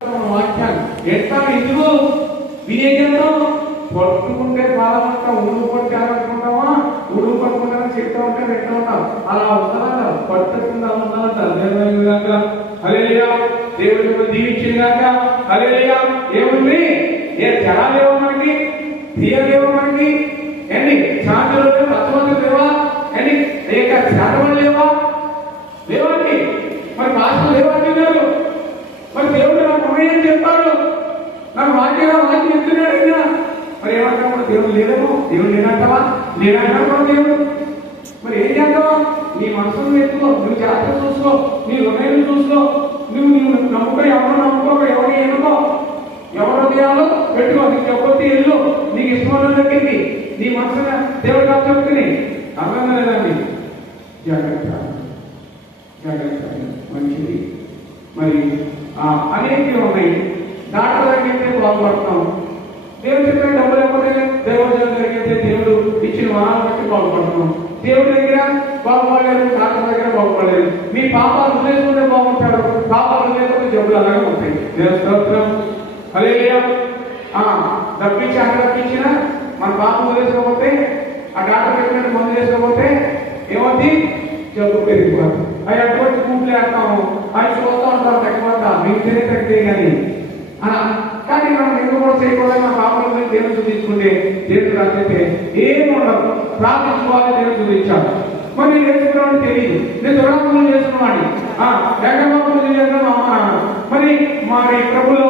వాక్యాన్ని ఎట్లా ఎందుకు వినేజంతం పట్టుకుంటే బాధపడతా ఉడుగు పట్టాలనుకుంటామా ఉడుగు పట్టుకుంటామని చెప్తా ఉంటే పెట్టా ఉంటాం అలా ఉండాలంట పట్టకుండా ఉండాలంట దేవుగాక హల్లెలూయా దేవుడు దీవించినగాక హల్లెలూయా ఏముంది ఏ జనాలేవో మనకి తీయలేవో మనకి ఏంటి చాటులు పచ్చమతులు లేవా ఏంటి ఏక శాతములు లేవా లేవండి మరి భాషలు లేవండి లేదు మరి దేవుడు నాకు ఉన్నాయని చెప్పాడు నాకు వాక్యంగా వాక్యం చెప్తున్నాడు అయినా మరి ఏమంటావు దేవుడు లేదేమో దేవుడు లేనంటావా లేనంటావా దేవుడు మరి ఏం చేద్దావా నీ మనసును ఎత్తుకో నువ్వు జాతర చూసుకో నీ హృదయం చూసుకో నువ్వు నమ్ముకో ఎవరు నమ్ముకోక ఎవరు ఎన్నుకో ఎవరు హృదయాలు పెట్టుకో నీకు చెప్పొద్దు ఎల్లు నీకు ఇష్టమైన దగ్గరికి నీ మనసున దేవుడు కాదు చెప్తుంది అర్థం లేదండి జాగ్రత్త జాగ్రత్త మంచిది మరి అనేవి ఉన్నాయి డాక్టర్ దగ్గరైతే బాగుపడతాం దేవుడి దగ్గర డబ్బులు లేకపోతే దేవుడి దగ్గరైతే దేవుడు ఇచ్చిన వరాలు బట్టి బాగుపడతాం దేవుడి దగ్గర బాగుపడలేదు డాక్టర్ దగ్గర బాగుపడలేదు మీ పాపాలు వదిలేసుకుంటే బాగుంటాడు పాపాలు లేకపోతే జబ్బులు అలాగే ఉంటాయి దేవస్తోత్రం హల్లెలూయా డబ్బిచ్చి అక్కడ డబ్బిచ్చినా మన పాపం వదిలేసుకోకపోతే ఆ డాక్టర్ దగ్గర మందు చేసుకోకపోతే ఏమవుతుంది జబ్బు పెరిగిపోతుంది అవి అటువంటి కూపులు వేస్తాము అవి చూస్తూ ఉంటాం తగ్గిపోతా మీకు తెలియ తగ్గితే కానీ కానీ మనం ఎందుకు కూడా చేయకూడదు నా పాపంలో దేవుడు తీసుకుంటే దేవుడు రాస్తే ఏమి ఉండదు ప్రార్థించుకోవాలి దేవుడు చూపించాడు మరి నేను నేర్చుకున్నాను తెలియదు నేను దురాత్మలు చేసుకున్నాను లేకపోతే మరి మా ప్రభులో